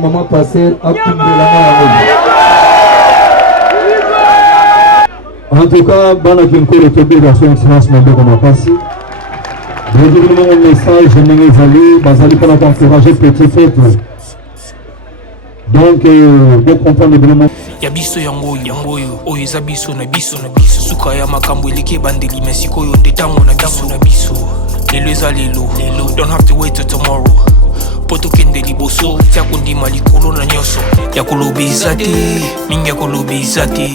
Maman passée à en tout cas, bana kinko le tobe version excellence mambo comme passé. Dédicalement mon message, je n'ai évalué, basali pour encourager petit peuple. Donc, vous comprenez vraiment. Yabiso yango oyo eza biso na biso suka ya makambo eleki bandeli mesiko oyo ndetango na biso lelo eza lelo don't have to wait till tomorrow poto kende liboso tia kondima likolo na nyonso ya kolobiza te mingi ya kolobiza te.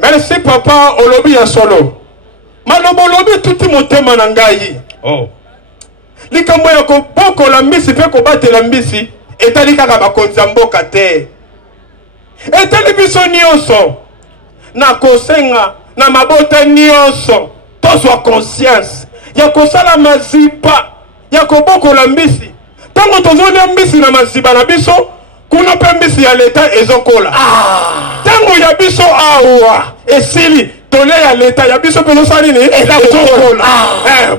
Merci papa olobi ya solo malobo olobi tuti motema na ngai likambo ya kobokola mbisi mpe kobatela mbisi etali kaka bakonzi ya mboka te etali biso nyonso na kosenga na mabota nyonso tozwa conscience ya kosala maziba ya kobokola mbisi ntango tozolia mbisi na maziba na biso kuna mpe mbisi ya leta ezokola ntango ya biso awa esili tole ya leta ya biso mpe ezosali nini ezokola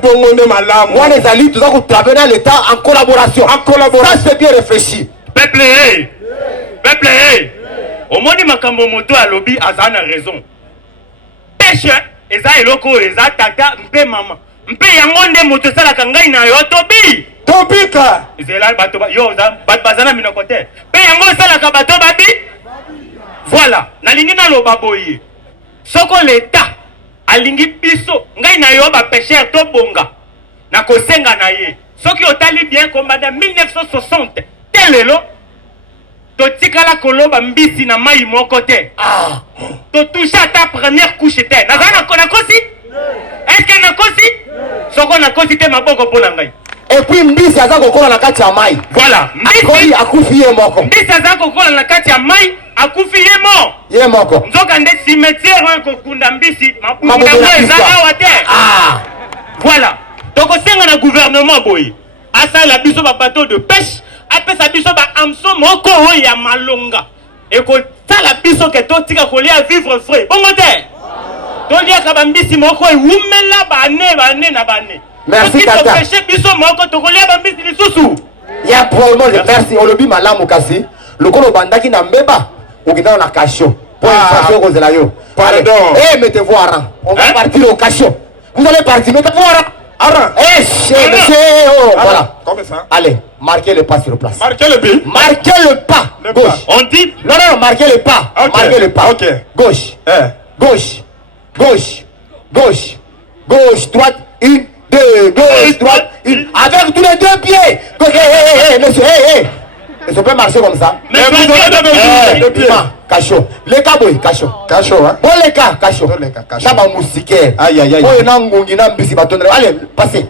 bongo nde malamu wana ezali toza kotravailler na leta en collaboration ça c'est bien réfléchi. Peuple omoni makambo moto alobi aza na raison pêche eza eloko eza tata mpe mama mpe yango nde moto esalaka ngai na yo tobika ezela bato yo bato baza na minoko te mpe yango esalaka bato babi voilà nalingi naloba boye soko leta alingi biso ngai na yo bapêcheur tobonga na kosenga na ye soki otali bien kombanda 1960 te lelo totikala koloba mbisi na mai moko te totouche ata première couche te naza nakosi est-ce que nakosi soko nakosi te maboko mpo na ngai et puis mbisi aza kokola na kati ya mai voilà mbisi akufi ye moko mbisi aza kokola na kati ya mai akufi ye moko nzoka nde cimetière oyo kokunda mbisi mabunga eza awa te voilà tokosenga na gouvernement boye asala biso babateau de pêche apesa biso bahamso moko oyo ya malonga ekosala biso ke totika kolia vivre frais bongo te toliaka bambisi moko ewumela bane na bane merci tata topeshe biso moko tokolia bambisi lisusu ya probablement merci olobi malamu kasi lokolo bandaki na mbeba okitana na cachot pour infraction kozela yo pardon mettez-vous à rang on va partir au cachot vous allez partir mettez-vous à rang monsieur, voilà. Comme ça. Allez, marquez le pas sur place. Marquez le but. Marquez le pas. Gauche. On dit. Non, marquez le pas. Okay. Marquez le pas. Ok. Gauche. Gauche. Gauche. Gauche. Gauche, droite. Une, deux, gauche, droite. Une. Avec tous les deux pieds. Monsieur, ça peut marcher comme ça. Mais vous avez deux pieds. Cachot. Les cas, boy, cachot. Cachot, hein. Bon, les cas, cachot. Ça va moustiquer. Aïe. Allez, passez.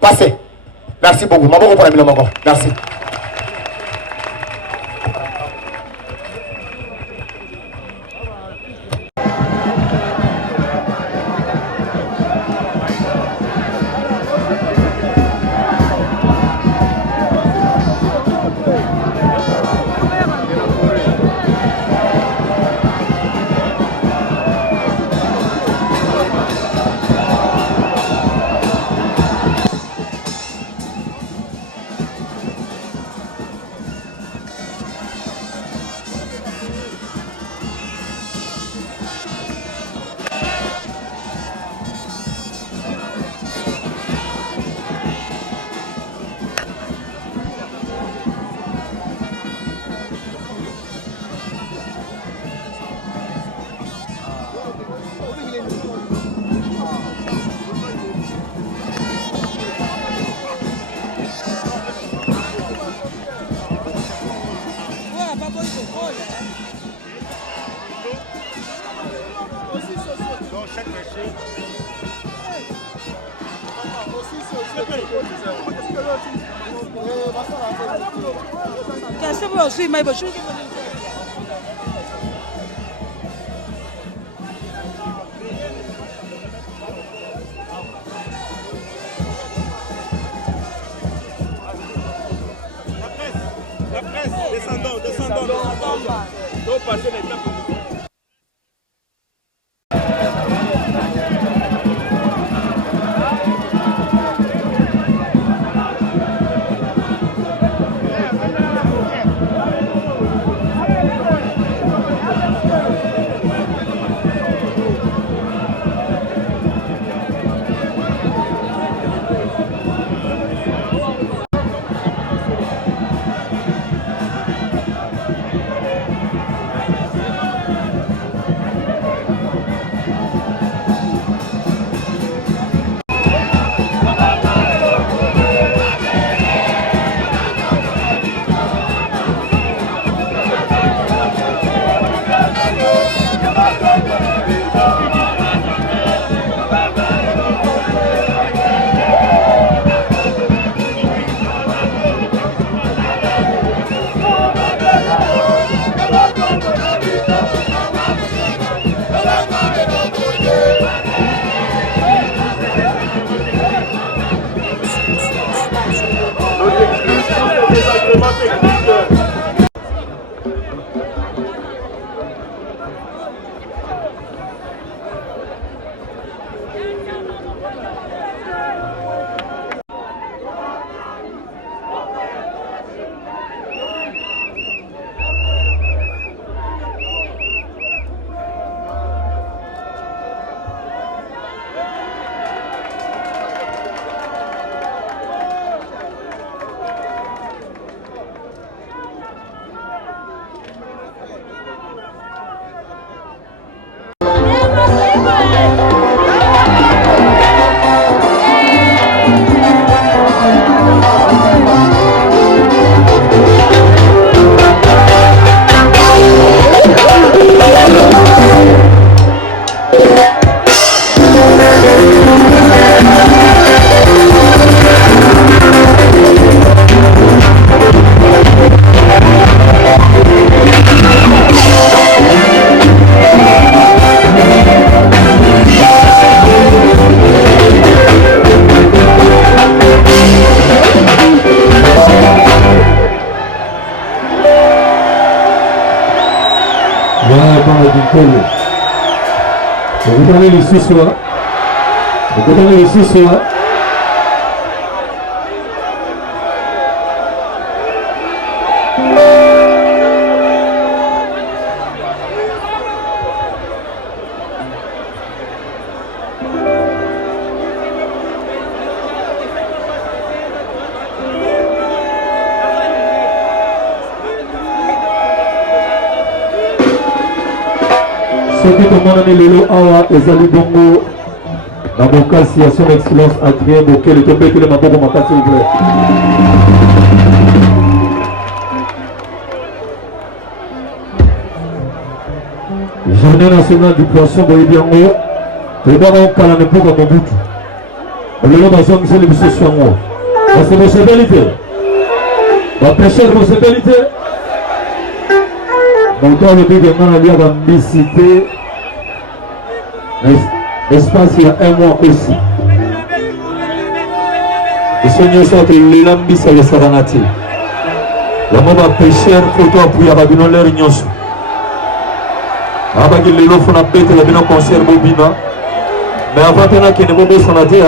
Passez. Merci beaucoup. Merci. Descendons. Donc, passer l'étape. Écoutez ici soir. Écoutez ici soir. Soki tomonani lelo awa ezali bongo na mokasi ya son excellence Adrien Bokele tobetele maboko makasi s'il vous plaît. Journée nationale du poisson boyebi yango tobaka okala na mpoka Mobutu lelo bazongiseli biso yango base bosepeli te bapêcheur bosepeli te moto alobiki nga naliaka mbisi te espace ya un mois aussi biso nyonso tolela mbisi alesakana te yango bapêcheur foto apuyaka bino lere nyonso abaki lelo fona betela bino concert bobina mais avant te nakende bobosana te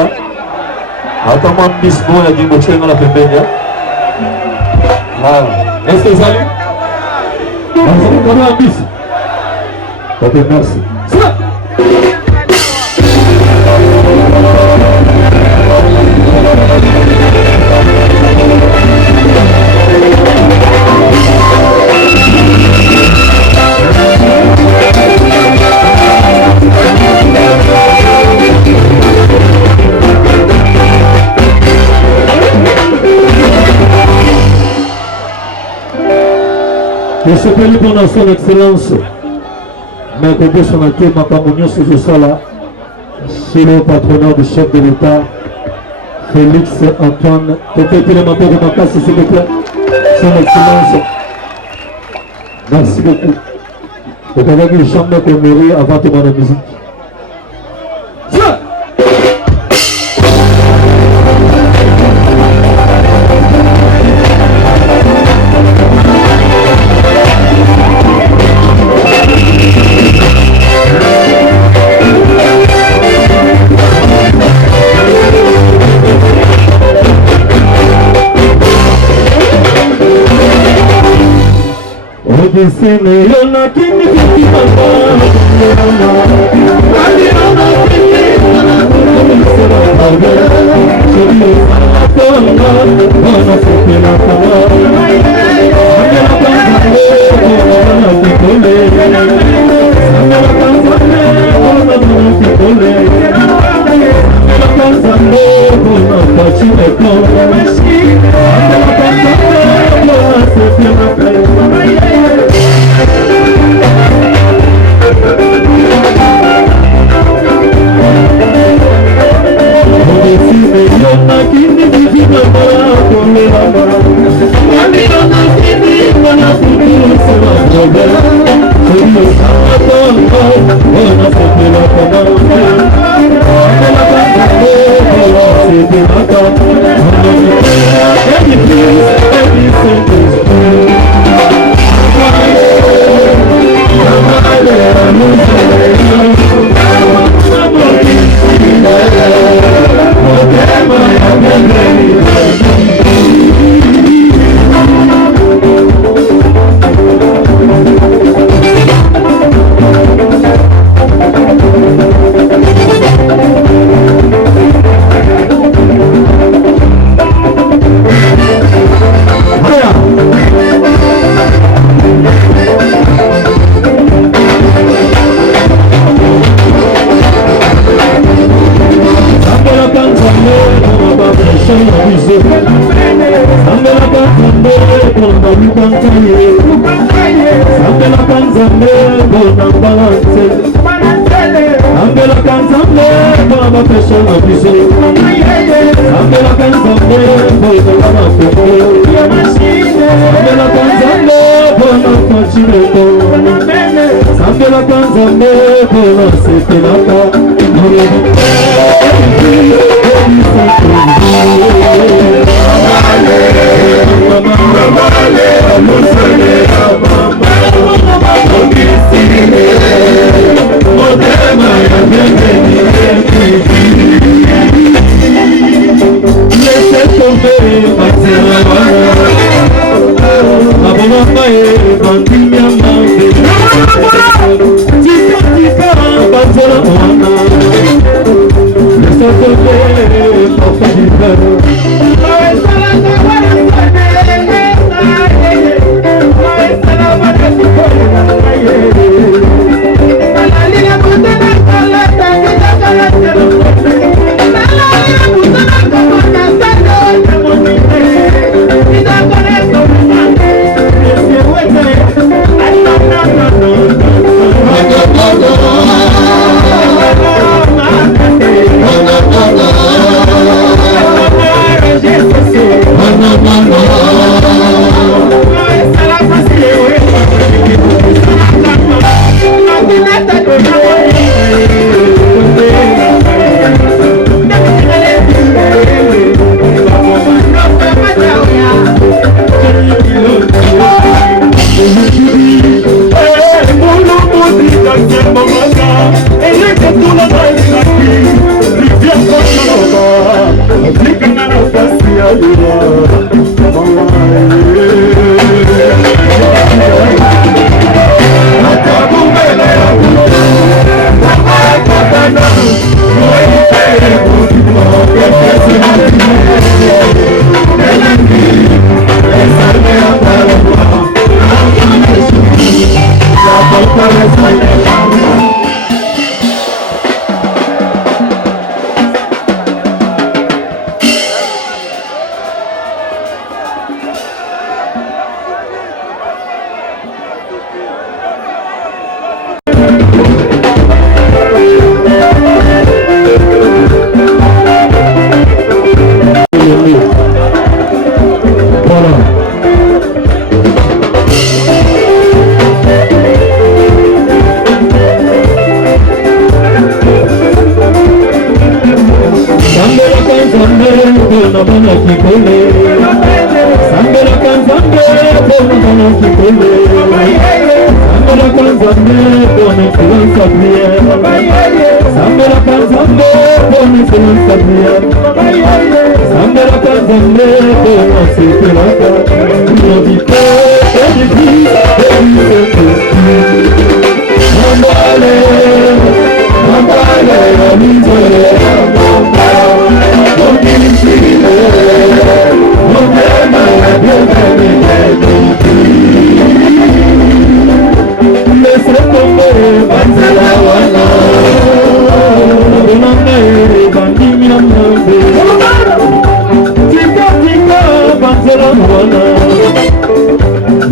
ata mwa mbisi mo ya gimbo tyenga na pembeni est-ce que ezali on a un bis. Ok, merci. Ça. Je suis venu pour son excellence, mais que son accueil m'a communion sur ce sol-là, chez le patronat du chef de l'État, Félix Antoine. Peut-être qu'il est ma pauvre ma casse, s'il vous plaît. Son excellence. Merci beaucoup. Vous avez vu le chambre qu'on mourit avant de la musique. Odiseme yona kini kini mama Adina kini mana kuni sera kabe Chori sana kona mana sepela kama Amela kanzane mana sikole Amela kanzane mana sikole Amela kanzane mana pachine kona Amela kanzane mana sepela kama Yona kini kini mama kule mama Yona kini mana kuni sema kobe Kuni sama tonga wana sepela kama Amela kanzane wana sepela kama Any please, any sentence Lukankaye, Sambela Kanzambe, Bona Balance, Sambela Kanzambe, Bona Pesha Biso, Sambela Kanzambe, Bona Fete, Sambela Kanzambe, Bona Fachireko, Sambela Kanzambe, Bona Setelaka,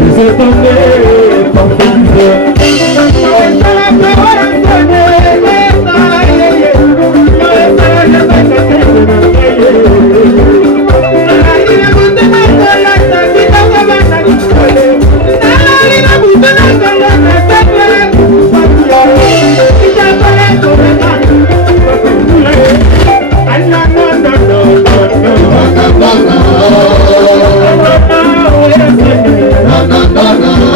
laissez tomber, na na na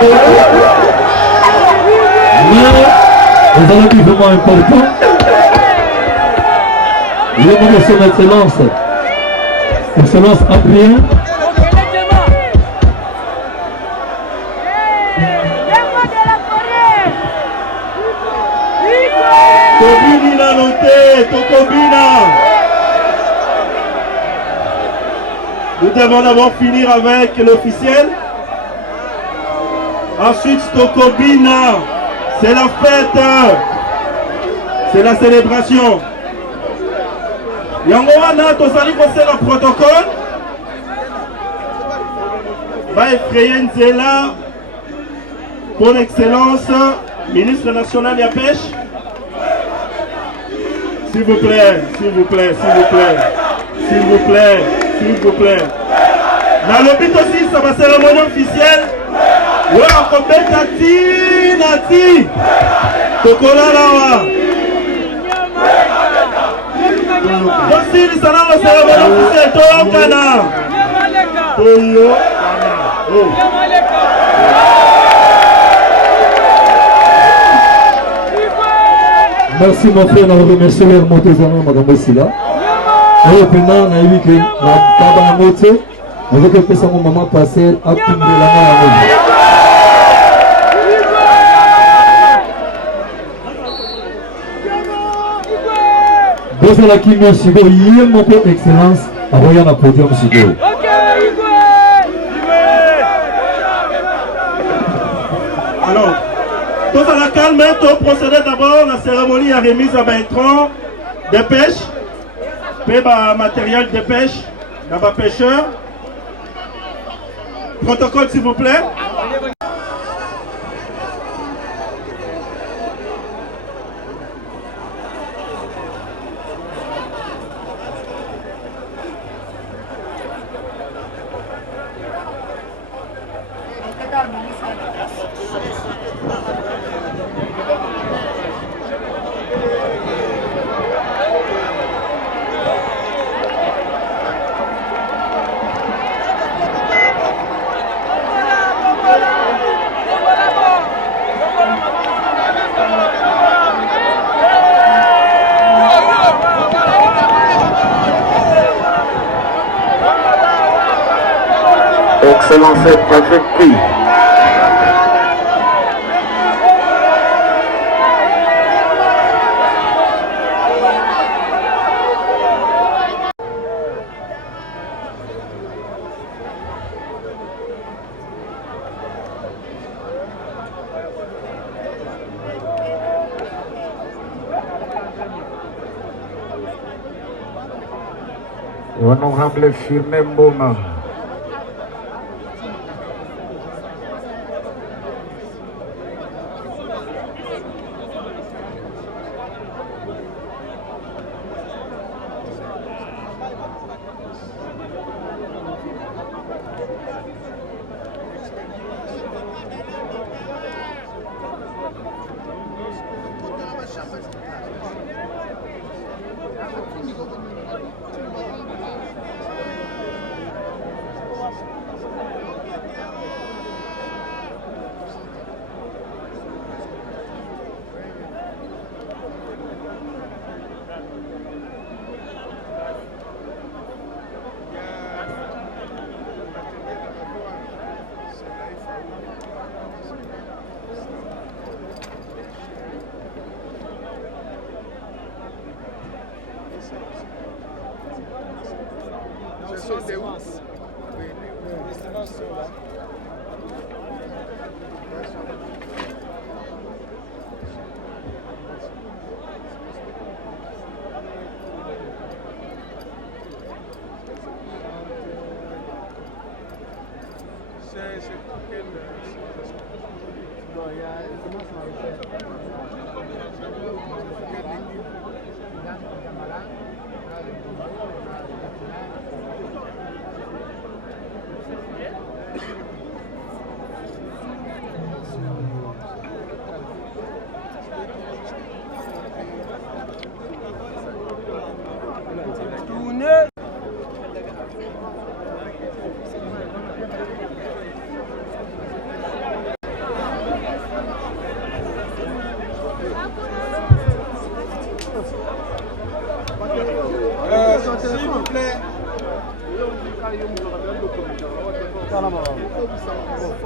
Mais les amis vraiment important. Il est demandé son excellence. Excellence Adrien. Tobina noté, Tokobina. Nous devons d'abord finir avec l'officiel. Ensuite, Tokobina. C'est la fête. C'est la célébration. Yangoana, Tosali, c'est le protocole. Va effrayer Nzela. Pour l'excellence, ministre national de la pêche. S'il vous plaît, s'il vous plaît, s'il vous plaît, s'il vous plaît, s'il vous plaît. Dans le but aussi, ça va cérémonie officielle. Ouais, on compte Nati. Tokola Lawa. Aussi, il sera la cérémonie officielle. Toyo Kana. Toyo Kana. Merci mon frère, nous remercions les remontées en Madame Silla. Et puis là, on a vu que la moitié, on a fait ça mon maman passer à tout de la main. Bonjour la Kimio Sigo, il est mon père excellence, à Royan à podium Sigo. Alors, tous à la calme, on procéder d'abord à la cérémonie à remise à Bertrand de pêche, puis matériel de pêche, d'abord pêcheur. Protocole s'il vous plaît. Excellence Patrick P. Honorable Firmin Mboma.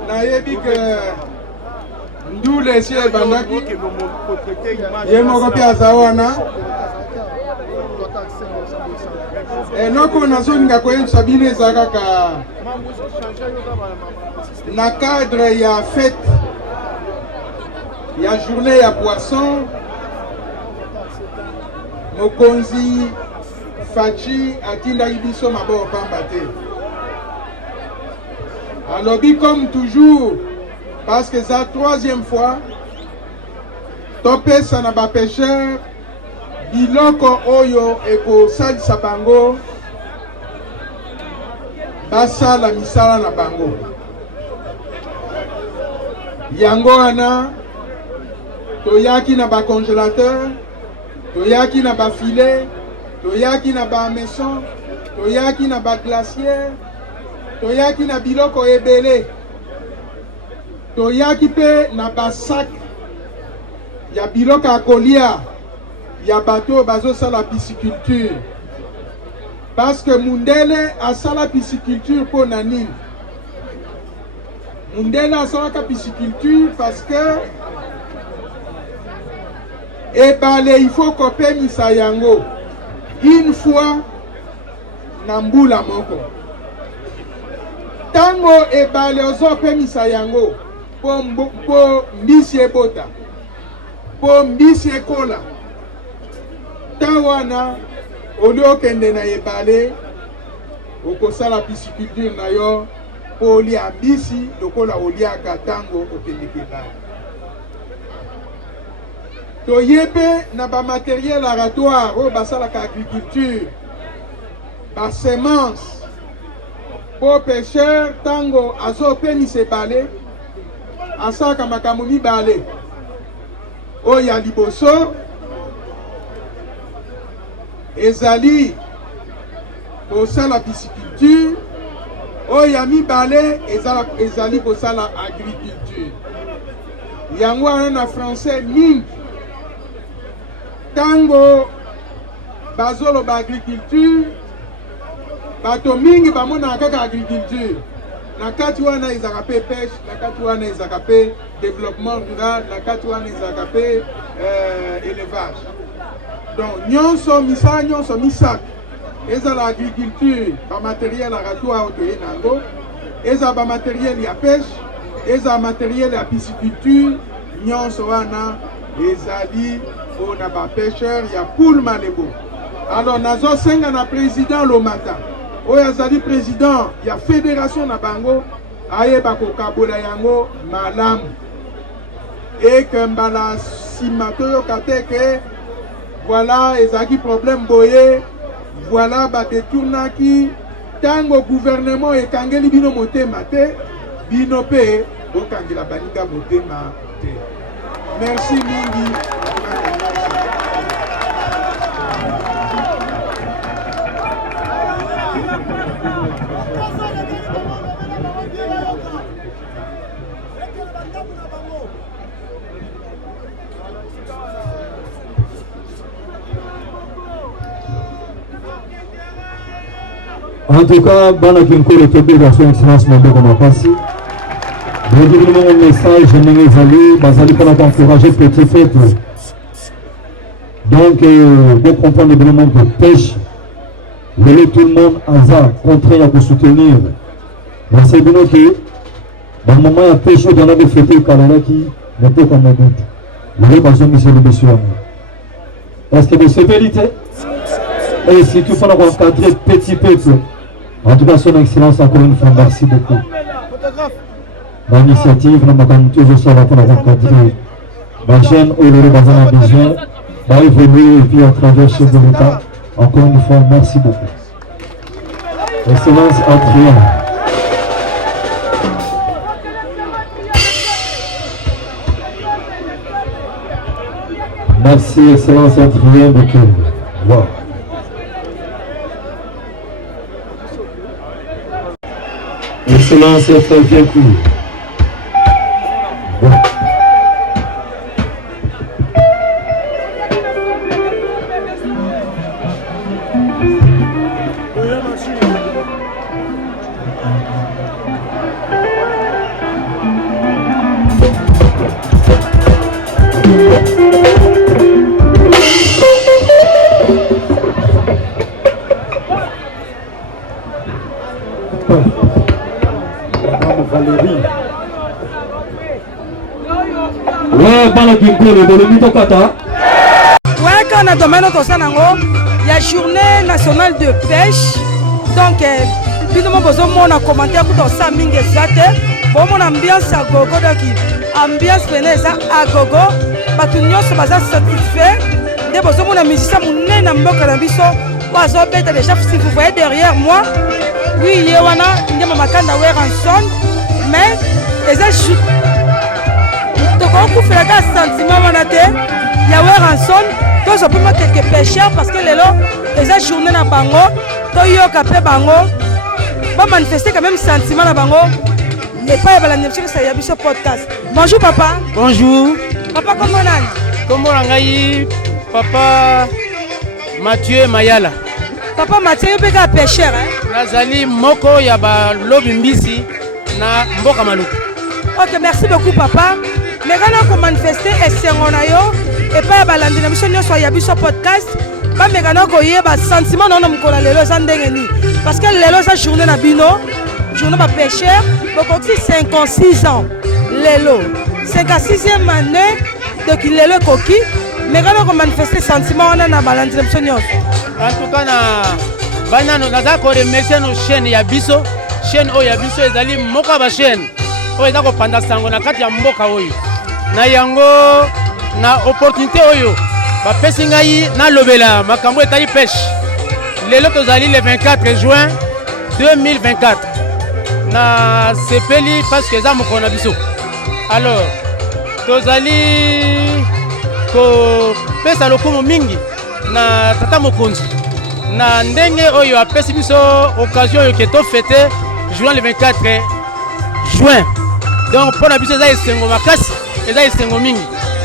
nayebi ke ndule esi ebandaki ye moko mpe aza wana eloko nazolinga koyebisa bino eza kaka na cadre ya fête ya journée ya poisson mokonzi Fachi atindaki biso maboko pamba te alobi comme toujours parce que c'est la troisième fois topesa na bapêcheur biloko oyo ekosalisa bango basala misala na bango yango wana toyaki na bacongélateur toyaki na bafilet toyaki na bameson toyaki na baglacière toyaki na biloko ebele toyaki mpe na basak ya biloko ya kolia ya bato bazosala pisciculture parce que mundele asala pisciculture mpo na nini mundele asalaka pisciculture parce que ebale il faut kopemisa yango une fois na mbula moko tango ebale ozopemisa yango po mbisi ebota po mbisi ekola ta wana oli okende na ebale okosala pisciculture na yo po olia mbisi lokola oliaka tango okendeke ebale toyebe na bamateriel aratoire oyo basalaka agriculture basemence po pêcheur tango azopemisa ebale asalaka makambo mibale oyo ya liboso ezali kosala pisciculture oyo ya mibale ezali kosala agriculture yango wana na français mingi tango bazoloba agriculture bato mingi bamonaka kaka agriculture na kati wana ezalaka mpe pêche na kati wana ezalaka mpe développement rural na kati wana ezalaka mpe élevage donc nyonso misala nyonso misato ezala agriculture bamateriel aratoire oyo toye nango ezala bamateriel ya pêche ezala materiel ya pisciculture nyonso wana ezali mpona bapêcheur ya poule malebo alors nazosenga na président Lomata oyo azali président ya fédération na bango ayeba kokabola yango malamu eke mbala nsima toyoka te ke voilà ezalaki problème boye voilà badetournaki ntango gouvernement ekangeli bino motema te bino mpe bokangela baninga motema te merci mingi. En tout cas, bana kinkolo tobela son excellence Maboko Makasi. Redoublons mon message, Zali, Bazali pour encourager petit peuple. Donc, pour comprendre le développement de pêche, tout le monde a contraint à soutenir. Dans ces bonhommes qui, dans le moment où la pêche, on a fêté le Kalala qui n'est pas comme un doute. Le besoin de le monsieur. Est-ce que c'est vérité? Et si tu peux encadrer petit peuple, en tout cas, son excellence, encore une fois, merci beaucoup. L'initiative, nous avons toujours ça pour encadrer. La chaîne où le bazar a besoin, va évoluer et puis à travers chef de l'État. Encore une fois, merci beaucoup. Excellence Adrien. Merci, Excellence Adrien Bouquet. Wow. Excellence Fabien Kou. Wow. Ouais, bana kinkolo, bolobi tokata. Ouais, quand on a domaine au Sanango, il y a journée nationale de pêche. Donc, on a commenté pour ça, mingi zate. Bon, mon ambiance à gogo, donc ambiance venez à gogo. Batunyo se basa satisfait. Des besoins mon musicien mon nez n'a pas cannabis. Oiseau bête déjà si vous voyez derrière moi. Oui, Yewana, il y a ma canne d'avoir un son, mais les achats. Donc on fait la casse sentiment manaté. Il y a un son. Donc je peux mettre quelques pêcheurs parce que les lots, les achats journée na bango. Donc yo capé bango. Pas manifester quand même sentiment na bango. Et pas la nation ça y a ce podcast. Bonjour papa. Bonjour. Papa comment on Comment on Papa Mathieu Mayala. Papa Mathieu Bega pêcheur hein. Nazali moko ya ba lobi mbisi na mboka maluku. OK, merci beaucoup papa. Mais quand on manifester et sengona yo et pas ba landi na mission nyonso ya biso podcast, ba mekana ko yeba sentiment na mkola lelo za ndenge ni. Parce que lelo za journée na bino, journée ba pêcheur, beaucoup 56 ans. Lelo, 56e année de qu'il lelo koki. Mais quand on manifeste sentiment on a na balandi na mission nyonso. En tout cas na bana no naza ko remercier no chaîne ya biso, chaîne o ya biso ezali moka ba chaîne. O eza ko panda sango na kati ya mboka oyo. Na yango na opportunité oyo ba pesi ngai na lobela makambo etali pêche. Lelo tozali le 24 juin 2024. Na sepeli parce que za mokona biso. Alors tozali ko pesa lokumu mingi na tata mokonzi na ndenge oyo apesi biso occasion oyo ke to fêter juin le 24 juin. Donc pour na biso za esengo makasi eza esengo mingi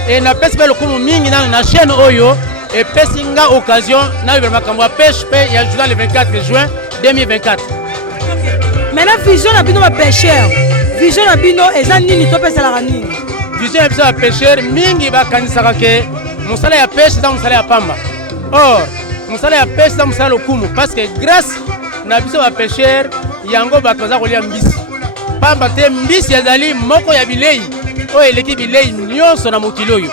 et na pesi pe lokumu mingi na chaîne oyo et pesi nga occasion na yeba makambo ya pêche pe ya juin le 24 juin 2024. Maintenant vision na bino ba pêcheur. Vision na bino eza nini to pesa la nini? Vision na biso ba pêcheur mingi ba kanisaka ke musala ya pêche za musala ya pamba. Or musala ya pêche za musala lokumu parce que grâce na biso ba pêcheur yango bato za kolia mbisi. Pamba te mbisi ezali moko ya bilei o eleki bilei nyonso na mokili oyo.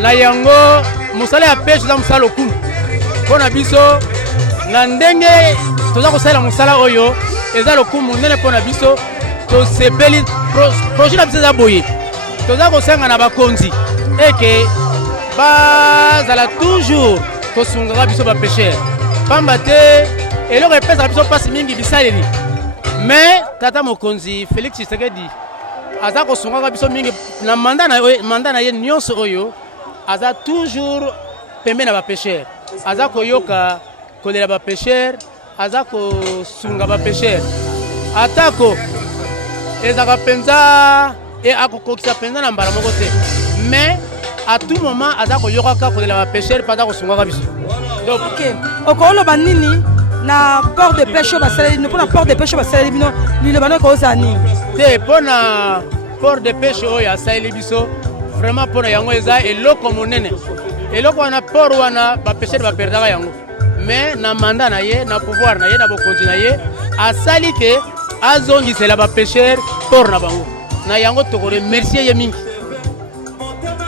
Na yango musala ya pêche za musala lokumu. Pona biso na ndenge toza kosala musala oyo eza lokumu nene pona biso to sepeli projet na biso za boye. Toza kosenga na bakonzi eke bazala toujours tosungaka biso ba pêcheur. Pamba te eloko epesa biso pasi mingi bisaleli. Mais tata mokonzi Félix Tshisekedi aza kosungaka biso mingi na manda na ye nyonso oyo aza toujours pembe na ba pêcheur. Aza koyoka kolela ba pêcheur, aza kosunga ba pêcheur. Atako ezaka penza et akokokisa penza na mbala moko te. Mais à tout moment aza koyoka kolela ba pêcheur pada kosungaka biso. Donc OK. Okolo banini na port de pêche basali no pona port de pêche basali bino ni le bano ko zani. Te pona port de pêche oyo asali biso vraiment pona yango eza eloko monene. Eloko wana port wana ba pêcheur ba perdaka yango. Mais na mandat na ye na pouvoir na ye na bokonzi na ye asali ke azongisela ba pêcheur port na bango. Na yango to ko remercier ye mingi.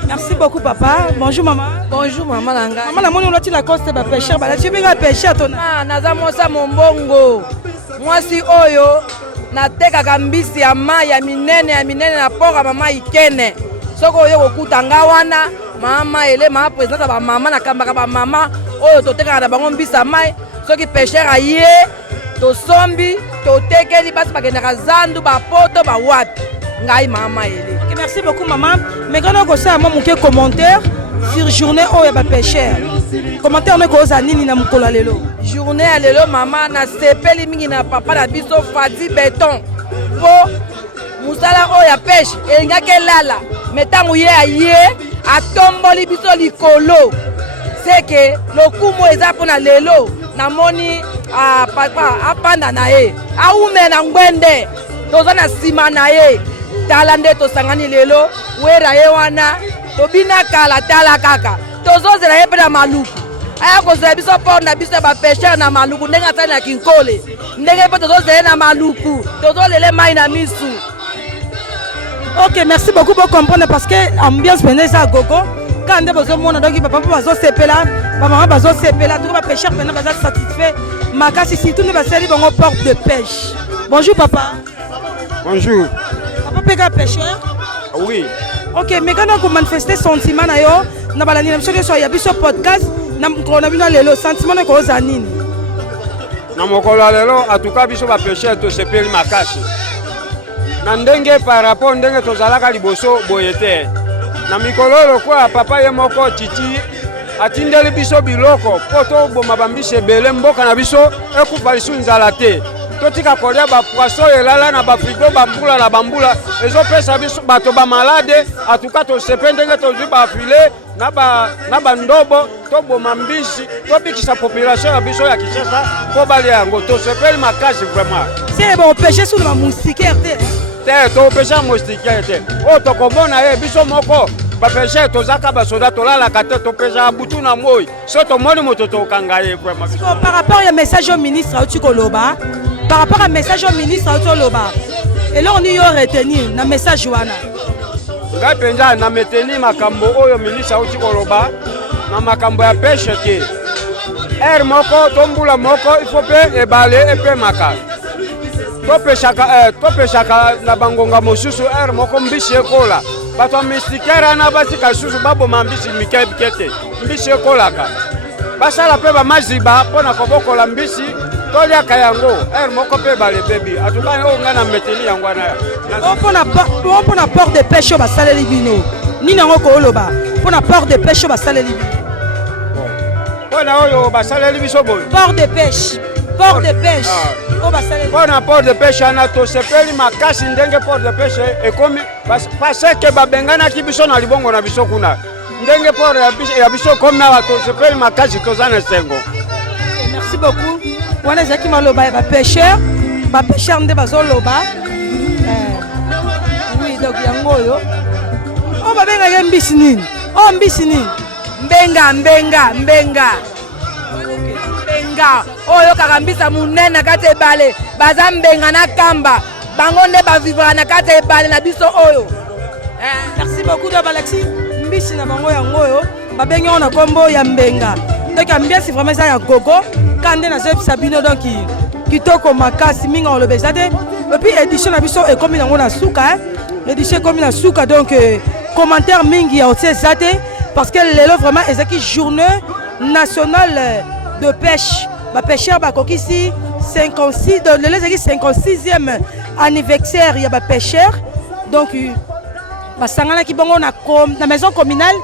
Merci beaucoup papa. Bonjour maman. Bonjour maman Langa. Maman na moni on la coste ba pêcheur ba la tu binga pêcheur tona. Ah naza mosa mombongo. Mwasi oyo na teka kambisi ya mai ya minene na pora mama ikene. Soko oyo kokutanga wana mama ele ma présidente ba mama na kambaka ba mama oyo toteka na bango mbisa mai soki pêcheur aye to sombi to tekeli basi bakendaka zandu ba poto ba wapi. Ngai mama ele. Merci beaucoup maman. Mais quand on a moi mon commentaire sur journée oh ya ba pêcheur. Commentaire on ko za nini na mukolo lelo. Journée à lelo maman na sepeli mingi na papa na biso Fadi Béton. Po musala oh ya pêche elinga kelala. Metangu ye aye atomboli biso likolo. C'est que lokumu eza pona lelo na moni a papa apanda na ye. Aume na ngwende. Toza na sima na ye. Tala nde tosangani lelo wera ye wana tobina kala tala kaka tozozela ye pe na maluku aya kozela biso po na biso ba pêcheur na maluku ndenge atali na kinkole ndenge pe tozozela na maluku tozolele mai na misu Ok, merci beaucoup pour comprendre parce que l'ambiance est à gogo. Quand on a besoin de papa bazo sepela, maman bazo sepela, tout le pêcheur maintenant bazo satisfait. Makasi si tout ne va servir bon porte de pêche. Bonjour papa. Bonjour. Papa péga pêcheur? Oui. Ok, mais quand on manifeste sentiment na yo, na balani na msoko so ya biso podcast, na mkona bino lelo sentiment na ko zanini. Na mokolo lelo atuka biso ba pêcheur to sepeli makasi. Na ndenge par rapport ndenge tozalaka liboso boyete. Na mikolo kwa papa ye moko titi atindeli biso biloko poto boma bambise bele mboka na biso ekufa lisu nzala te. Totika kolia ba poisson elala na ba frigo bambula na bambula ezopesa biso bato ba malade atuka to sependenge tozwi ba filet na ba ndobo to boma mbisi to bikisa population ya biso ya Kinshasa ko bali yango to sepeli makasi vraiment. C'est bon pêcher sous la moustiquaire te to pêcher moustiquaire te o to komona ye biso moko ba pêcher to zaka ba soda to lala kate to pêcher butu na moi so to moni moto to kangaye vraiment. Par rapport au message au ministre au Tikoloba, par rapport au message au ministre au Tikoloba, et là on y a retenu na message wana. Ngai penza na meteni makambo oyo ministre au Tikoloba na makambo ya pêche te. Moko tombula moko il faut pe ebale epe maka. To peshaka na bangonga mosusu moko mbisi ekola. Bato mistikera na basika susu babo mambisi mikete. Mbisi ekolaka. Basala pe ba maziba pona kobokola mbisi tolia kayango moko pe bale bebi. Atukane o ngana meteli yango na. Pona port de pêche ba saleli bino. Ni nango ko oloba. Pona port de pêche ba saleli bino. Pona oyo ba saleli biso boy. Port de pêche. Port de pêche. Bon port de pêche ana to sepeli makasi ndenge port de pêche ekomi parce que babengana ki biso na libongo na biso kuna ndenge port ya biso comme na to sepeli makasi to zana sengo. Merci beaucoup. Wana zaki maloba ba pêcheur nde bazoloba. Oui donc yango yo. O babenga ye mbisi nini? O mbisi nini? Mbenga. Oyo kakambisa munene kati ebale baza mbenga na kamba bango nde bavivra na kati ebale na biso oyo. Merci beaucoup de Balaxi mbisi na bango yango oyo babengi on a kombo ya mbenga donc ambiance vraiment ça ya gogo kande na zep sabino donc kitoko makasi minga on le bezate et puis édition na biso e comme nango na suka édition comme na suka donc commentaire mingi ya otse zate parce que lelo vraiment ezaki journée nationale de pêche. Ba pêcheur ba kokisi 56 de le 56e anniversaire ya ba pêcheur donc ba sangana ki bongo na maison communale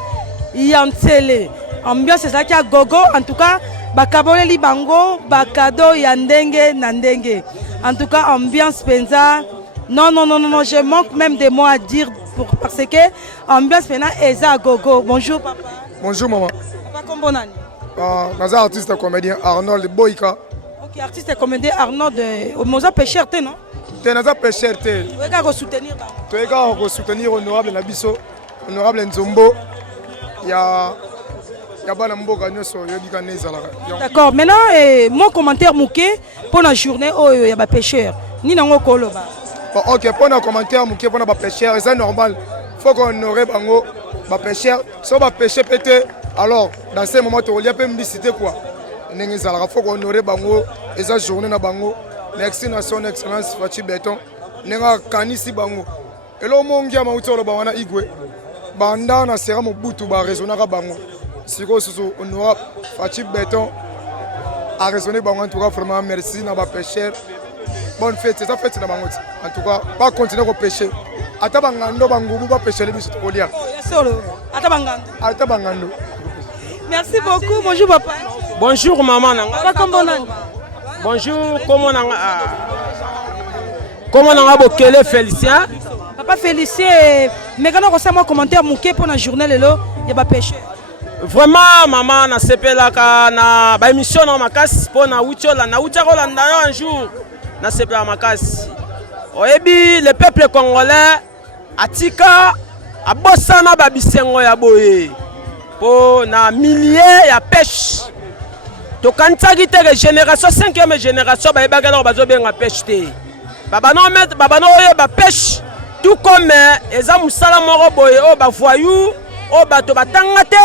ya Ntsele ambiance ça ki a gogo en tout cas ba kaboleli bango ba cadeau ya ndenge na ndenge en tout cas ambiance penza non je manque même des mots à dire parce que ambiance pena eza gogo. Bonjour papa. Bonjour maman. Papa kombo nani? Naza artiste comédien Arnold Boyka. Ok, artiste comédien Arnold Moza pêcheur te non? Te naza pêcheur te. Tu veux soutenir ba? Tu veux soutenir honorable Nabiso, honorable Nzombo. Ya bana mboka nyoso yobika nezala. D'accord. Maintenant mon commentaire mouké pour la journée oh ya ba pêcheur. Ni nango koloba. OK, pour un commentaire mouké pour ba pêcheur, c'est normal. Faut qu'on honorer bango ba pêcheur, so ba pêcher pété. Alors, dans ces moments, tu as pu me citer quoi? Il faut qu'on honorer bango, et sa journée na bango. Merci à son excellence Fachi Béton. Nenga kanisi bango. Et là, mon gars m'a outé le bawana igwe. Banda na sera mon boutou ba raisonner bango. Si vous sous honorable Fachi Béton a raisonné bango en tout cas vraiment merci na ba pêcheur. Bonne fête, c'est ça fête na bango. En tout cas, pas continuer à pêcher. Atabangando bango ba pêcher les biso kolia. Solo. Atabangando. Merci beaucoup. Bonjour papa. Bonjour maman. Papa comment on Bonjour, comment on a bokele Félicien? Papa Félicien, mais quand on reçoit mon commentaire mouké pour la journée lelo, il y a pas pêché. Vraiment maman na sepela ka na ba émission na makasi pour na uchola na uchakola ndayo un jour na sepela makasi. Oyebi le peuple congolais atika abosana ba bisengo ya boye. Pour na milliers ya pêche. To kantaki te génération 5e génération ba ebagala bazo benga pêche te. Baba no oye ba pêche tout comme eza musala moko boye o ba voyou o bato batanga te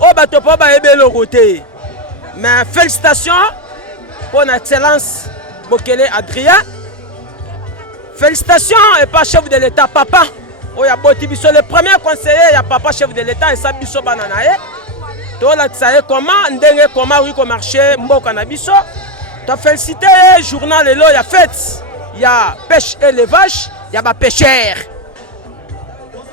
o bato po ba ebelo côté. Mais félicitations pour l'excellence Bokele Adrien. Félicitations et pas chef de l'État papa. Oya boti biso le premier conseiller ya papa chef de l'État et sa biso banana ye. To la tsaye comment ndenge comment oui ko marché mboka na biso. To féliciter journal lelo ya fête. Ya pêche élevage, ya ba pêcheur.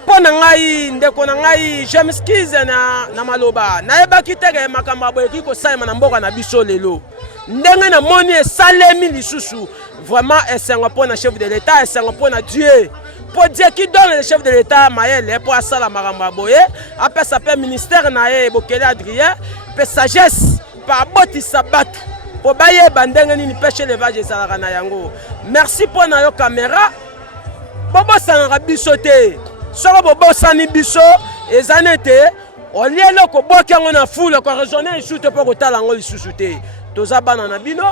Pona ngai ndeko na ngai je m'excuse na maloba. Na eba kitege makamba boye ki ko saima na mboka na biso lelo. Ndenge na moni esalemi lisusu. Vraiment esengo pona chef de l'État, esengo pona Dieu. Pour Dieu qui donne le chef de l'État Maël pour asala maramba boye, après ça peut ministère na ye Bokele Adrien, pe sagesse par boti sabatu. Pour baye bandenge ni pêche élevage ezalaka na yango. Merci pour na yo caméra. Bobo sananga biso te. Soko bobo sani biso ezanete. Olielo ko bokango na foule ko raisonner chute pour kotala ngo lisusu te. Toza bana na bino.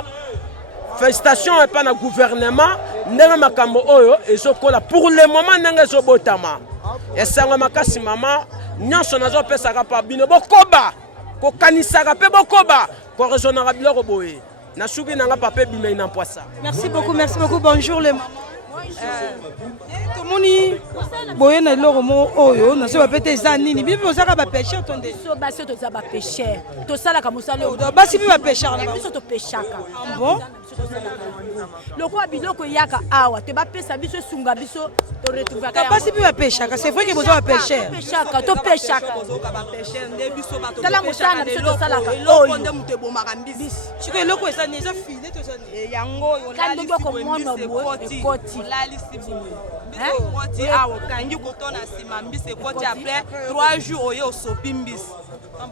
Félicitations et pas na gouvernement. Ndenge makambo oyo ezokola pour le moment ndenge ezobotama. Esango makasi mama nyonso nazo pesaka pa bino bokoba. Ko kanisaka pe bokoba. Ko raisonnera biloko boye. Na suki nanga papa bimei na poisa. Merci beaucoup, bonjour les mamans. Tomoni boye na loro mo oyo na so ba pete zanini bibi ozaka ba pêcheur tonde so ba so to za ba pêcheur to sala ka musala o ba si bi ba pêcheur na biso to pêchaka bon loko biloko yaka awa te ba pesa biso sunga biso to retrouver ka ba si bi ba pêchaka c'est vrai que besoin ba pêcheur to pêchaka ba pêcheur nde biso ba to sala musala biso to sala ka oyo nde muto bo makambisi chiko eloko esa neza file to sani yango yo la lisi ko mono bo ekoti la lisi biso moti awo kangi kotona sima mbisi ekoti après 3 jours oyo osopi mbisi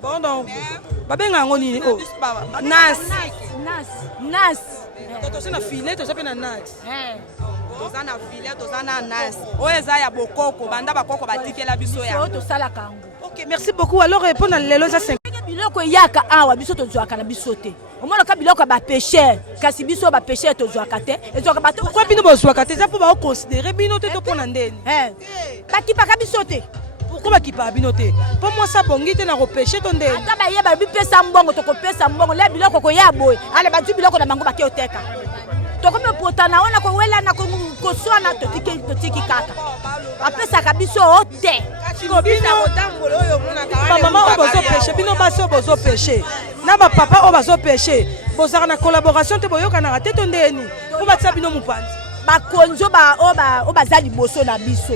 bon donc babenga yango nini o nas to na filet to sape na nas toza na filet toza na nas oyo eza ya bokoko banda bakoko batikela biso ya to sala kango. OK, merci beaucoup. Alors répondre à lelo za 5 biloko yaka awa biso to zwaka na biso te. Omona ka biloko ba pêcheur kasi biso ba pêcheur to zwaka te. Ezwaka bato pourquoi bino bo zwaka te za po ba considérer bino te to pona ndeni bakipa ka biso te. Pourquoi bakipa bino te po moi ça bongi te na ko pêcher to ndeni ata ba yeba bi pesa mbongo to ko pesa mbongo le biloko ko ya boy ale ba du biloko na bango ba ke oteka to ko me potana ona ko wela na ko swana to tiki kaka apesa ka biso ote maman o bozo pêcher bino baso bozo pêcher na ba papa o bazo pêcher bozaka na collaboration te boyoka na te to ndeni po batsa bino mupanzi bakonzo o baza liboso na biso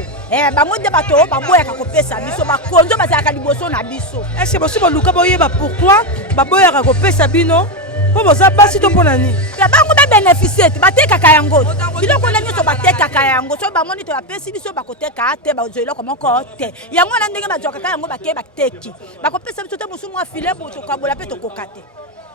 bango nde bato o baboyaka kopesa biso bakonzo bazalaka liboso na biso ese bosi boluka boyeba pourquoi baboyaka kopesa bino po boza basi to mpona nini bango babénéficie te batekaka yango biloko na nyonso batekaka yango so bamoni to bapesi biso bakoteka te bazwa eloko moko te yango wana ndenge bazwakaka yango bakeye bateki bakopesa biso te mosumu afile tokabola mpe tokoka te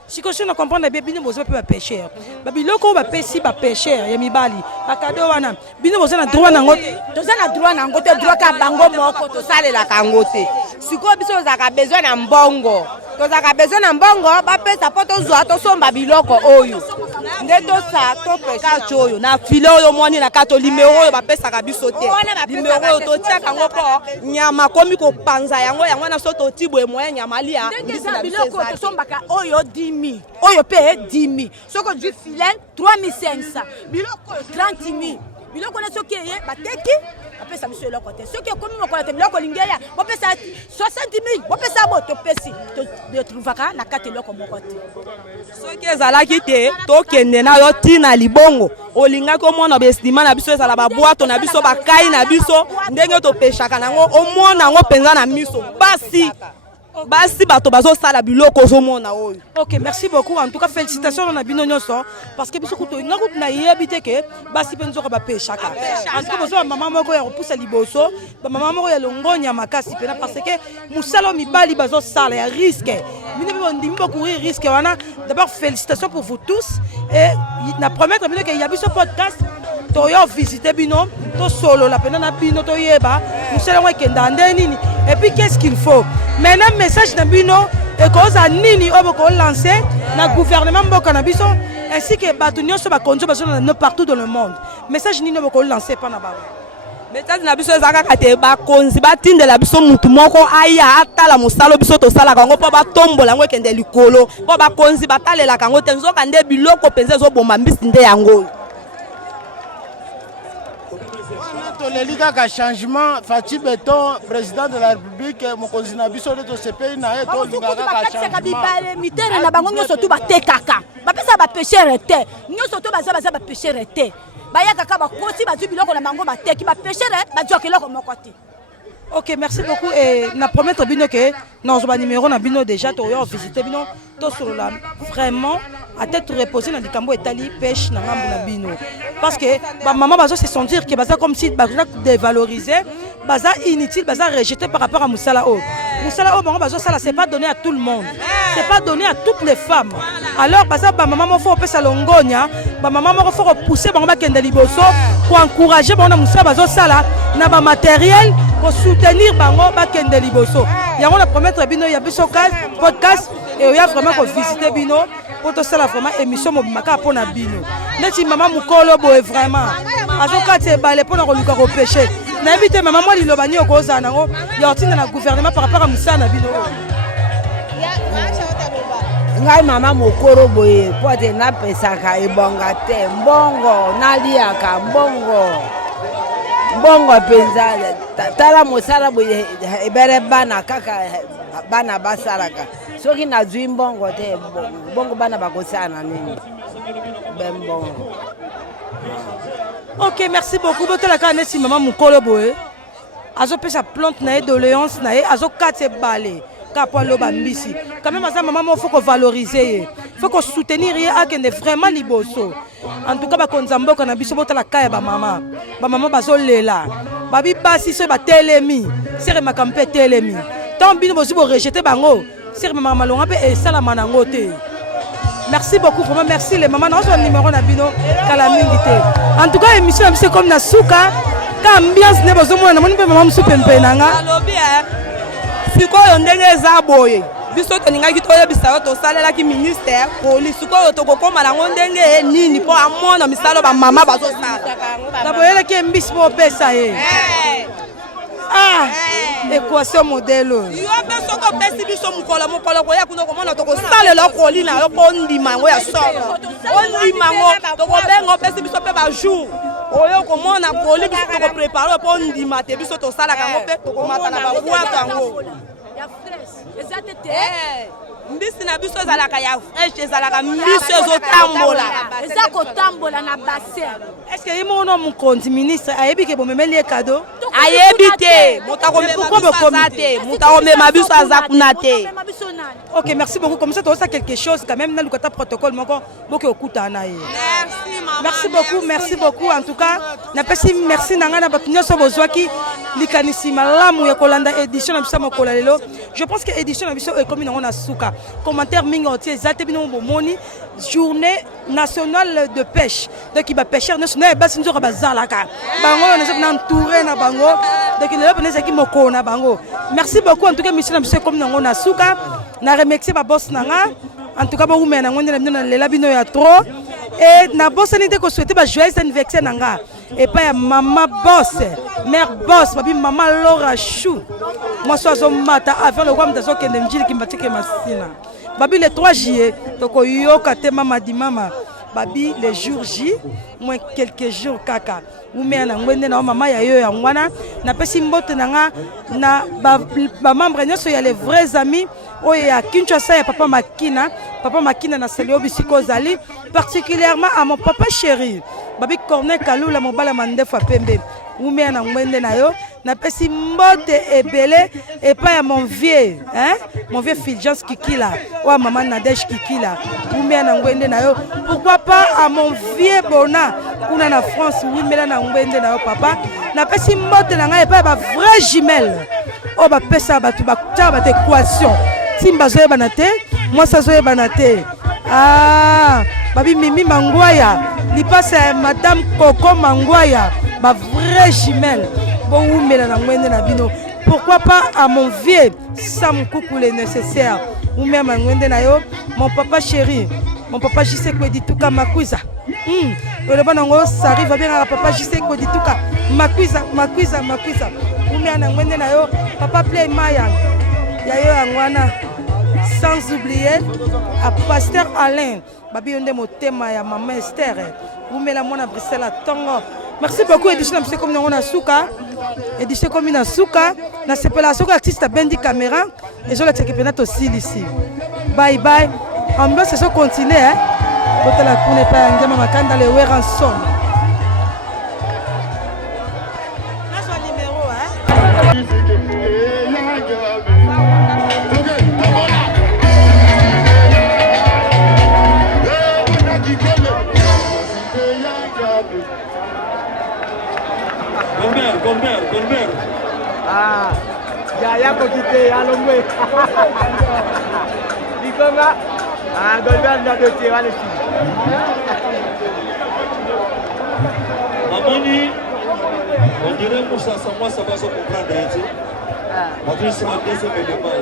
sikosi na comprendre bien bino boza pe ba pêcheur ba biloko ba pesi ba pêcheur ya mibali ba cadeau wana bino boza na droit nango te toza na droit nango te droit ka bango moko tosalela kango te siko biso ozaka besoin na mbongo tozaka besoin na mbongo bapesa po tozwa tosomba biloko oyo nde tosa topesa oyo na file oyo moni na kato limero oyo bapesaka biso te limero oyo totiaka yango mpo nyama komi kopanza yango yango na so toti boye moye nyama lia biloko tosombaka oyo 10 000 oyo pe 10 000 soko du filet 3500 biloko 30 000 biloko na soki eye bateki apesa biso eloko te soki ekomi mokola te biloko lingeya bopesa 60 000 bopesa bo topesi totrouvaka na kati eloko moko te soki ezalaki te tokende na yo ntina libongo olingaki omona baestima na biso ezala babwato na biso bakai na biso ndenge topeshaka nango omona yango mpenza na miso basi bato bazosala biloko ozomona oyo. OK, merci beaucoup. En tout cas, félicitations na bino nyonso parce que biso kuto ngakutu na yebite ke basi penzo ba peshaka. En tout cas, bozo maman moko ya repusa liboso, ba maman moko ya longonya makasi pena parce que musalo mibali bazo sala ya risque. Bino bi ndimi ba courir risque wana. D'abord félicitations pour vous tous et na promettre bino ke ya biso podcast to yo visiter bino to solo la pena na bino to yeba musalo ngwe kenda ndeni et puis qu'est-ce qu'il faut maintenant message na bino et koza nini oboko lancer na gouvernement mboka na biso ainsi que bato nyonso ba konzo baso na partout dans le monde message nini oboko lancer pa na baba message na biso ezaka kate bakonzi batindela biso mutu moko aya atala mosala biso tosala kango po batombola ngo ekende likolo po bakonzi batalela kango te nzoka nde biloko penza ezobomba mbisi nde yango. toleli kaka changement Fati Beton président de la République mokonzi na biso de tosepeli na ye tolinga kaka changement mitere na bango nyonso tu batekaka bapesa bapeshere te nyonso to baza bapeshere te bayaka kaka bakosi bazwi biloko na bango bateki bapeshere bazwaka eloko moko te. Ok, merci beaucoup. Et na promettre bino que non, on numéro na bino déjà to yo visiter bino to sur la vraiment à tête reposer na dikambo etali pêche na ngambu na bino parce que ba maman bazo se sentir que baza comme si baza dévalorisé, baza inutile, baza rejeté par rapport à Moussala O. Moussala O bango bazo sala c'est pas donné à tout le monde. C'est pas donné à toutes les femmes. Alors baza ba maman mo faut pesa longonya, ba maman mo faut repousser bango ba kende liboso pour encourager bango na Moussala bazo sala na ba matériel pour soutenir bango bakende liboso. Yango na promettre bino ya biso podcast et il y a vraiment pour visiter bino pour to sala vraiment émission mobimaka pona bino. Neti maman mukolo boye vraiment. Azoka te balé pona ko luka ko pêcher. Na invité maman moi liloba ni okoza nango ya otinda na gouvernement par rapport à musana bino. Ngai mama mokoro boye po te na pesaka ebonga te mbongo naliaka mbongo penza tala mosala boye ebere bana kaka bana basalaka soki nazwi mbongo te mbongo bana bakosana nini bembongo. Ok, merci beaucoup. Botela kana si maman mukolo boye azo pesa plante na doléance na azo kate balé kapo loba mbisi. Quand même ça maman faut qu'on valoriser, faut qu'on soutenir ya akende vraiment liboso. En tout cas ba konzamboka na biso botala kaya ba maman bazo lela. Babi basi so ba telemi, sere makampe telemi. Tant bino bosi bo rejeter bango, sere maman longa pe e sala manango te. Merci beaucoup, vraiment merci les mamans. Nous avons numéro na bino kala mingi te. En tout cas émission c'est comme na suka, ka ambiance ne bozo mona moni pe maman msupempe nanga. Alobi sikoyo ndenge eza boye biso toningaki toyebisa yo tosalelaki ministère police sikoyo tokokoma nango ndenge nini mpo amona misalo bamama bazosala na boyeleki mbisi po opesa ye équation modèle yo mpe soko opesi biso mokolo koya kuna komona tokosalela okoli na yo mpo ndima yango ya solo ondima yango tokobenga opesi biso mpe bajour oyo komona koli biso tokoprépare mpo ndima te biso tosalaka yango mpe tokomata na babwato yango mbisi na biso ezalaka ya fresh ezalaka mbisi ezotambola eza kotambola na bassin. Est-ce que imono mokonzi ministre ayebi ke bomemeli ye cadeau ayebi te motakomema te motakomema biso aza kuna te. Ok, merci beaucoup. Comme ça tu as quelque chose quand même na lukata protocole moko boke okuta na ye. Merci beaucoup en tout cas na pesi merci nanga na batunyo so bozwaki likanisi malamu ya kolanda édition na biso mokola lelo. Je pense que édition na biso est comme on a suka commentaire mingi entier zate bino bomoni journée nationale de pêche donc il va pêcher national basi nzo bazalaka bango on a entouré na bango donc il est venu qui mokona bango. Merci beaucoup en tout cas mission na biso comme on a suka na remercier ba boss nanga en tout cas ba women na ngone na lela bino ya trop et na boss ni te ko souhaiter ba joyeux anniversaire nanga et pas ya maman boss mère boss babi maman Laura Chou moi sois au matin avant le roi mtazo kende mjili kimbatike masina babi le 3 juillet toko yoka te mama di mama babi le jour J moins quelques jours kaka umea na ngwende na mama ya yo ya ngwana na pesi mbote nanga na ba membre nyoso ya les vrais amis oyo ya Kinshasa ya papa Makina na Selio Bisiko Zali particulièrement à mon papa chéri babi Corneille Kalula mobala mandefa pembe umea na ngwende na yo na pesi mbote ebele et pas à mon vieux Fulgence Kikila ou à maman Nadège Kikila umea na ngwende na yo pourquoi pas à mon vieux Bona kuna na France umela na ngwende na yo papa na pesi mbote na ngai et pas ba vrai jumelle o ba pesa batu ba ta ba équation simba zoye banate moi ça zoye banate babi Mimi Mangwaya li passe madame Coco Mangwaya ba vrai jumelle bon umela na ngwende na bino pourquoi pas à mon vieux Sam Koukou les nécessaires ou même ngwende na yo mon papa chéri mon papa JC Kwedituka Makwiza. Le bon ango ça arrive bien à papa JC Kwedituka Makwiza. Oumia na ngwende na yo papa Play Maya. Ya yo angwana. Sans oublier à pasteur Alain. Babi onde motema ya maman Esther. Oumela mona Bruxelles à Tongo. Merci beaucoup Edition monsieur comme on a souka. Edition comme na souka na sepela souka artiste bendi caméra et je la check penat aussi ici. Bye bye. Ambiance se continue hein. Quand la cour n'est pas ngama makanda le Weranson. Là son numéro hein. Goldberg. Ah, ya kokite alomwe. Dikonga. Ah, Goldberg ndio dote wale si. Amoni, on dirait que ça moi ça va se comprendre ici. La vie c'est un deuxième élément.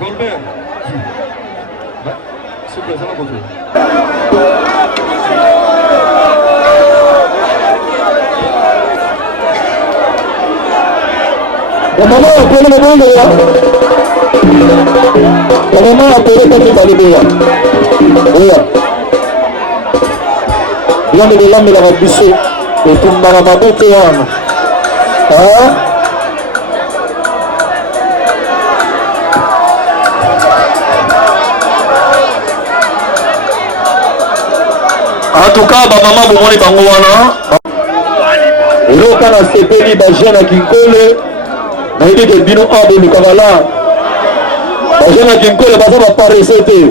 Goldberg. C'est présent à côté. Maman appelé le monde là. Maman appelé le Talibé là. Oui. Bien de l'homme de la Rabissé et tout Marama Bokéan. Hein? En tout cas, maman vous voulez bangoana. Et quand on s'est payé bagé na Kinkole. Mais il dit que Bino Abou Lukavala, les gens qui ont apparaissent. Et puis,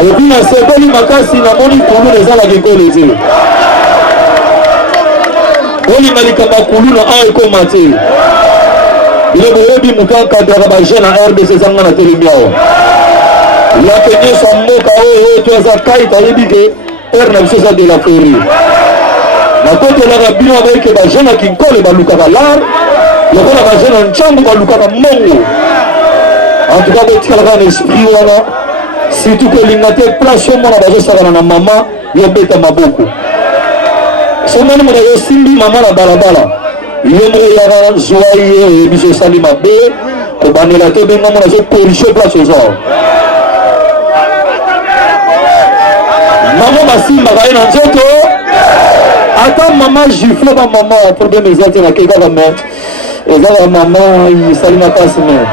il y a ce pays Makasi, il y a les gens qui ont été. Il y a des gens qui ont été. Il y a des gens qui ont été. Il y a des gens qui na kote la rabino avec ba jeune qui nkole ba lukaka lar lokola ba jeune nchambu ba lukaka mongo en tout cas betikala ka esprit wana surtout que lingate place mo na bazo sakana na mama yo beta maboko somani mo yo simbi mama na balabala yo mo ya joie biso sali mabe ko banela te benga mo na zo corriger place aux gens maman basimba ka ina nzoto. Attends maman gifle ma maman pour bien mes amis na keka comme et ça maman il salue ma passe mais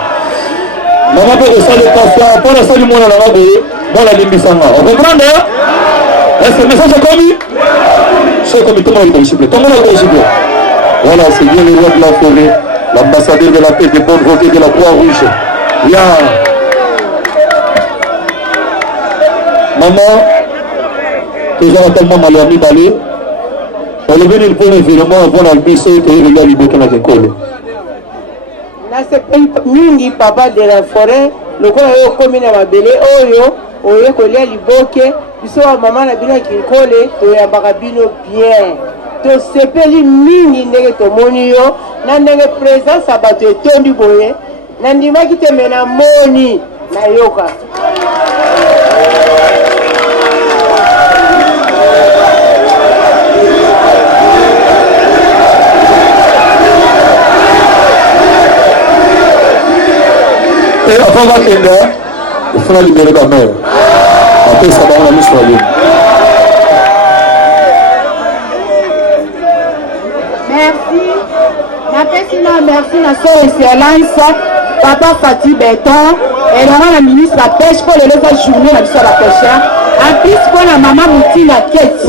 maman peut saluer pas pour la saluer mon la rabe dans la limbisanga on comprend est-ce que le message est commis c'est comme tout le monde s'il vous plaît tout le monde s'il vous plaît voilà c'est bien le roi de la forêt l'ambassadeur de la paix de bonne volonté de la Croix-Rouge ya maman toujours tellement mal ami d'aller. On est venu pour évidemment avant la mission et il y a libéré la école. Là c'est mingi papa de la forêt, le quoi est comme une mabele oyo, oyo kolia liboke, biso maman na bino ki kole, to ya bakabino bien. To sepeli mingi ndenge to moni yo, na ndenge présence abato etondi boye, na ndima ki te mena moni na yoka. Et avant la Kenda, il faut libérer la mère. Après ça va on a mis sur lui. Merci na son excellence papa Fatih Béton et la ministre de la pêche pour les journée la biso la pêcheur en plus pour la maman Moutina Kate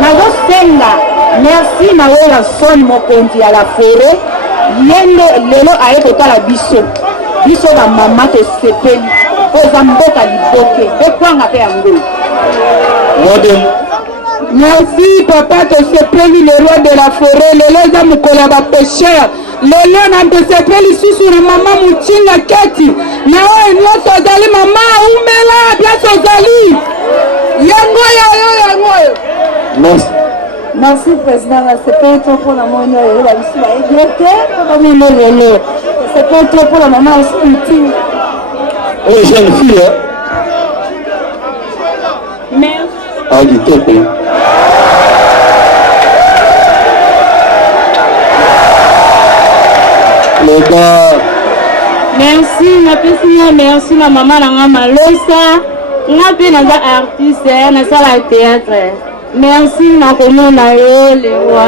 nazo senga merci na wala son mokonzi à la forêt yende lelo aye kotala biso ba mama to sepeli oza mboka liboke ekwanga pe yango merci papa to sepeli le roi de la forêt lelo za mukola ba pêcheur lelo na mpesepeli susu na mama Moutinga Keti na oyo nyonso ozali mama umela biaso ozali yango. Merci président, c'est pas trop pour la moine la biso ba eglete pour ba mine lelo c'est pas trop pour la maman aussi Moutinga Oh, jeune fille, hein? Merci. Ah, du top, hein? Les gars. Merci, merci na maman na Malosa. Nga pe naza artiste na sala théâtre. Merci na komona yo le wa.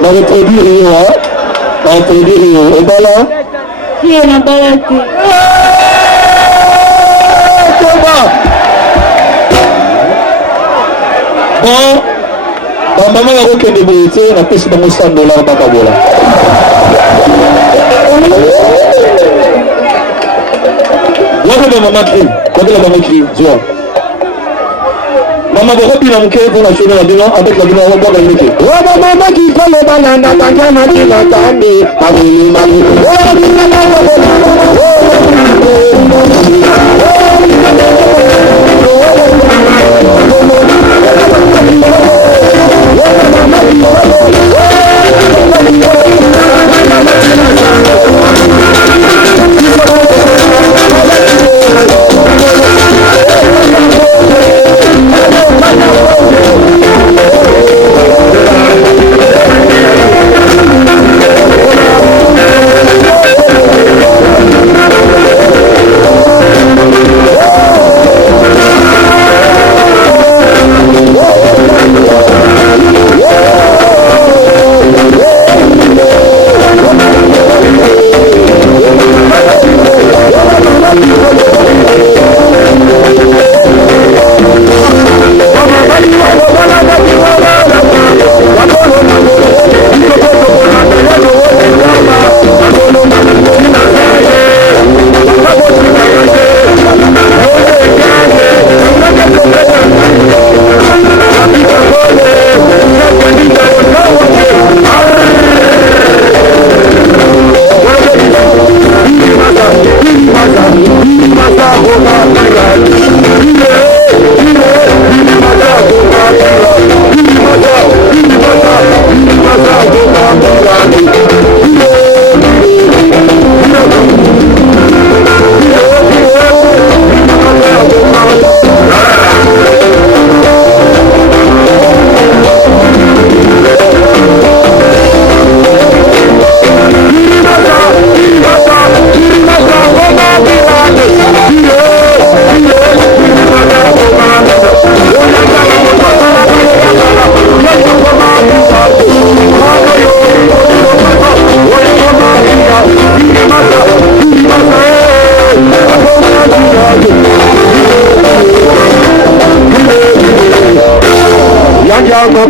Na reproduire Rio, hein? Na reproduire Rio. Et ben là? Qui est na balati? Bon, ba maman la rokende boyete na pesi bango $100 bakabola. Wako ba maman crie, wako la maman crie, joie. Maman boko na mke pour la journée la bino avec la bino wa boga meke. Wa ba maman qui colle banana tanga na dina tande, abili mali. Wa bina na wa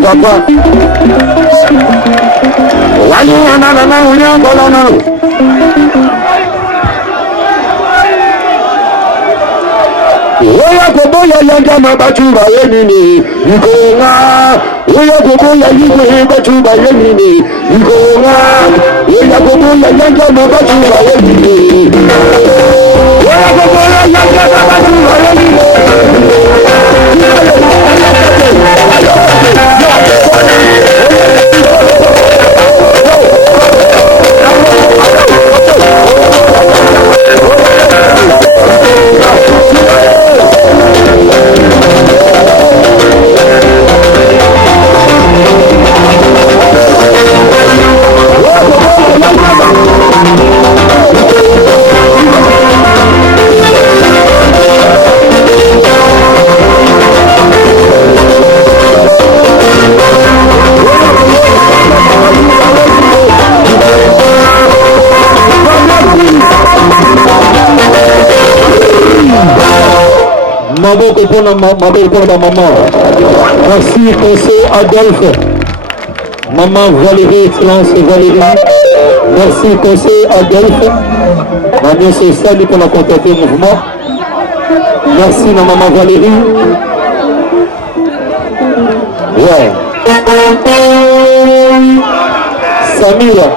papa. Wani anana unyangola. Oya koboya yanga mabachuba yenini ikonga. Oya koboya yige bachuba yenini ikonga. Oya koboya yanga mabachuba yenini. Oya koboya yanga mabachuba yenini. Maboko pour la maman. Merci, conseil Adolphe. Maman Valérie, excellence Valérie. Merci, conseil Adolphe. Maman sociale pour la contacter au mouvement. Merci, ma maman Valérie. Ouais. Samira.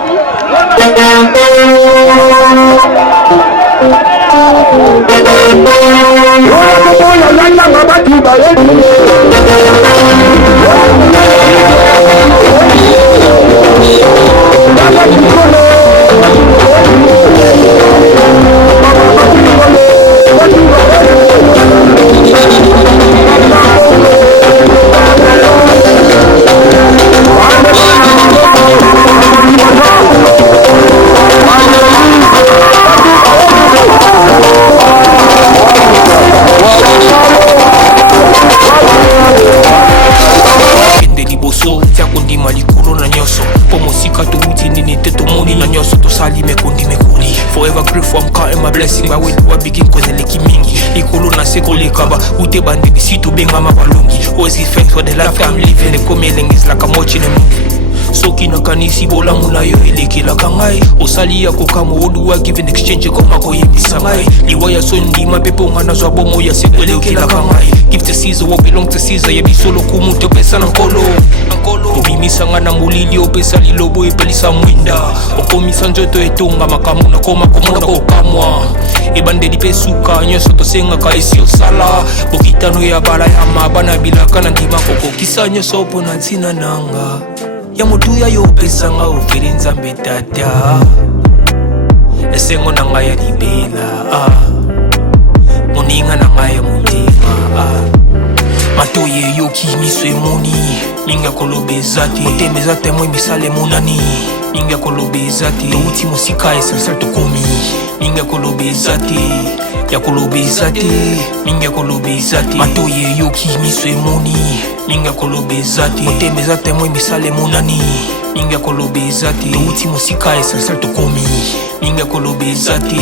koboma likolo na nyonso mpo mosika touti nini te tomoni na nyonso tosali mekondi mekoli forever grateful I'm counting my blessing baweluwa begin kozeleki mingi likolo na se kolekaba ute bandebisi tobengama balongi always give thanks for the life I'm living ekomi elengis like I'm watching a movie soki nakanisi bolamu na yo elekelaka ngai osali ya kokama oluwa give in exchange koma koyebisa ngai liwa ya so ndima mpe mpo nga nazwa bomo ya se elekelaka ngai give to Caesar what belong to Caesar yebiso lokumu topesa na nkolo obimisanga na molili opesa lilobo epelisa mwinda okomisa nzoto etonga makamu nakoma komona kokamwa ebandeli mpe suka nyonso tosengaka esi osala bokitano ya bala ya mabana bilaka na ndima kokokisa nyonso mpo na ntina nanga ya motuya yo opesanga ofere nzambe tata esengo na ngai ya libela moninga na ngai ya motema matoye yoki miso emoni mingi akoloba eza te motema eza temoi misala emonani mingi akoloba eza te touti mosika esansel tokomi mingi akoloba eza te ya koloba eza te mingi akoloba eza te matoye yoki miso emoni mingi akoloba eza te motema eza temoi misala emonani mingi akoloba eza te touti mosika esansel tokomi mingi akoloba eza te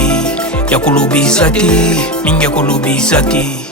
ya koloba eza te mingi akoloba eza te